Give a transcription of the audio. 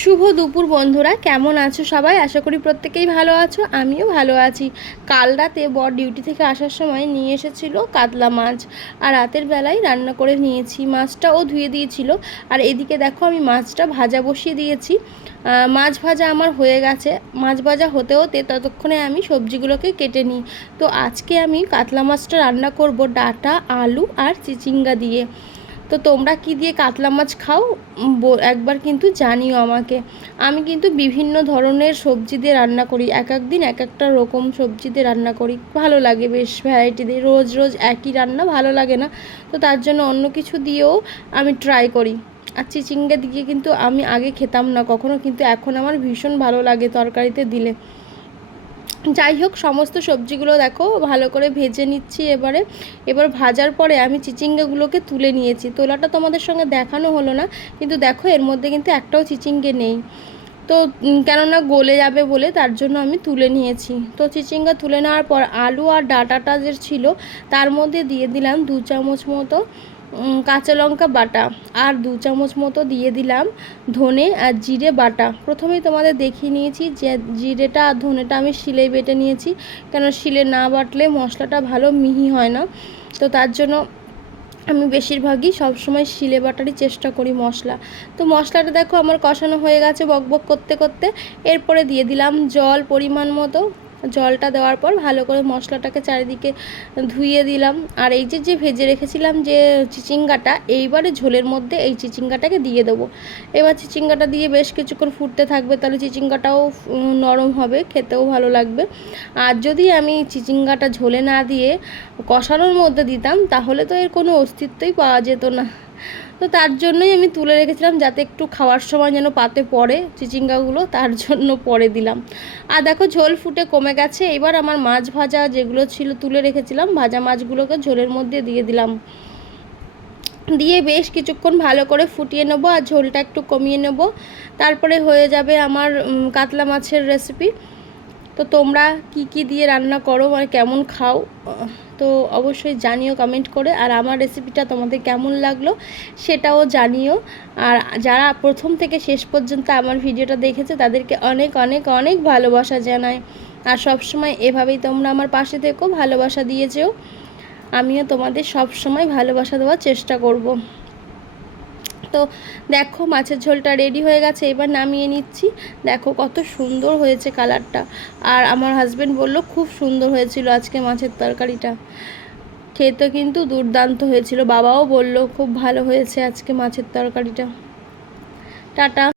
শুভ দুপুর বন্ধুরা, কেমন আছো সবাই? আশা করি প্রত্যেকেই ভালো আছো। আমিও ভালো আছি। কাল রাতে বর ডিউটি থেকে আসার সময় নিয়ে এসেছিল কাতলা মাছ, আর রাতের বেলায় রান্না করে নিয়েছি। মাছটাও ধুয়ে দিয়েছিল। আর এদিকে দেখো আমি মাছটা ভাজা বসিয়ে দিয়েছি। মাছ ভাজা আমার হয়ে গেছে। মাছ ভাজা হতে হতে ততক্ষণে আমি সবজিগুলোকে কেটে নিই। তো আজকে আমি কাতলা মাছটা রান্না করব ডাঁটা, আলু আর চিচিঙ্গা দিয়ে। তো তোমরা কি দিয়ে কাতলা মাছ খাও একবার কিন্তু জানিও আমাকে। আমি কিন্তু বিভিন্ন ধরনের সবজি দিয়ে রান্না করি, এক এক দিন এক একটা রকম সবজি দিয়ে রান্না করি, ভালো লাগে বেশ ভ্যারাইটি দিয়ে। রোজ রোজ একই রান্না ভালো লাগে না, তো তার জন্য অন্য কিছু দিয়েও আমি ট্রাই করি। আর চিচিঙ্গা দিয়ে কিন্তু আমি আগে খেতাম না কখনো, কিন্তু এখন আমার ভীষণ ভালো লাগে তরকারিতে দিলে। যাই হোক, সমস্ত সবজিগুলো দেখো ভালো করে ভেজে নিচ্ছি। এবার ভাজার পরে আমি চিচিঙ্গাগুলোকে তুলে নিয়েছি। তোলাটা তোমাদের সঙ্গে দেখানো হলো না, কিন্তু দেখো এর মধ্যে কিন্তু একটাও চিচিঙ্গে নেই। তো কেননা গলে যাবে বলে তার জন্য আমি তুলে নিয়েছি। তো চিচিঙ্গা তুলে নেওয়ার পর আলু আর ডাঁটাটা যে ছিল তার মধ্যে দিয়ে দিলাম 2 চামচ মতো কাঁচা লঙ্কা বাটা, আর 2 চামচ মতো দিয়ে দিলাম ধনে আর জিরে বাটা। প্রথমেই তোমাদের দেখিয়ে নিয়েছি যে জিরেটা আর ধনেটা আমি শিলেই বেটে নিয়েছি, কেন শিলে না বাটলে মশলাটা ভালো মিহি হয় না। তো তার জন্য আমি বেশিরভাগই সবসময় শিলে বাটারই চেষ্টা করি মশলা। তো মশলাটা দেখো আমার কষানো হয়ে গেছে বকবক করতে করতে। এরপরে দিয়ে দিলাম জল পরিমাণ মতো। জলটা দেওয়ার পর ভালো করে মশলাটাকে চারিদিকে ধুইয়ে দিলাম। আর এই যে ভেজে রেখেছিলাম যে চিচিঙ্গাটা, এইবারে ঝোলের মধ্যে এই চিচিঙ্গাটাকে দিয়ে দেবো। এবার চিচিঙ্গাটা দিয়ে বেশ কিছুক্ষণ ফুটতে থাকবে, তাহলে চিচিঙ্গাটাও নরম হবে, খেতেও ভালো লাগবে। আর যদি আমি চিচিঙ্গাটা ঝোলে না দিয়ে কষানোর মধ্যে দিতাম তাহলে তো এর কোনো অস্তিত্বই পাওয়া যেত না। তো তার জন্যই আমি তুলে রেখেছিলাম, যাতে একটু খাওয়ার সময় যেন পাতে পড়ে চিচিঙ্গাগুলো, তার জন্য পরে দিলাম। আর দেখো ঝোল ফুটে কমে গেছে। এবার আমার মাছ ভাজা যেগুলো ছিল তুলে রেখেছিলাম, ভাজা মাছগুলোকে ঝোলের মধ্যে দিয়ে দিলাম। দিয়ে বেশ কিছুক্ষণ ভালো করে ফুটিয়ে নেব আর ঝোলটা একটু কমিয়ে নেব। তারপরে হয়ে যাবে আমার কাতলা মাছের রেসিপি। তো তোমরা কি কি দিয়ে রান্না করো, মানে কেমন খাও, তো অবশ্যই জানিও কমেন্ট করে। আর আমার রেসিপিটা তোমাদের কেমন লাগলো সেটাও জানিও। আর যারা প্রথম থেকে শেষ পর্যন্ত আমার ভিডিওটা দেখেছে তাদেরকে অনেক অনেক অনেক ভালোবাসা জানাই। আর সবসময় এভাবেই তোমরা আমার পাশে থেকো, ভালোবাসা দিয়ে যেও। আমিও তোমাদের সব সময় ভালোবাসা দেওয়ার চেষ্টা করব। তো দেখো মাছের ঝোলটা রেডি হয়ে গেছে, এবার নামিয়ে নিচ্ছি। দেখো কত সুন্দর হয়েছে কালারটা। আর আমার হাজব্যান্ড বলল খুব সুন্দর হয়েছিল আজকে মাছের তরকারিটা। খেতে কিন্তু দুর্দান্ত হয়েছিল, বাবাও বলল খুব ভালো হয়েছে আজকে মাছের তরকারিটা। টাটা।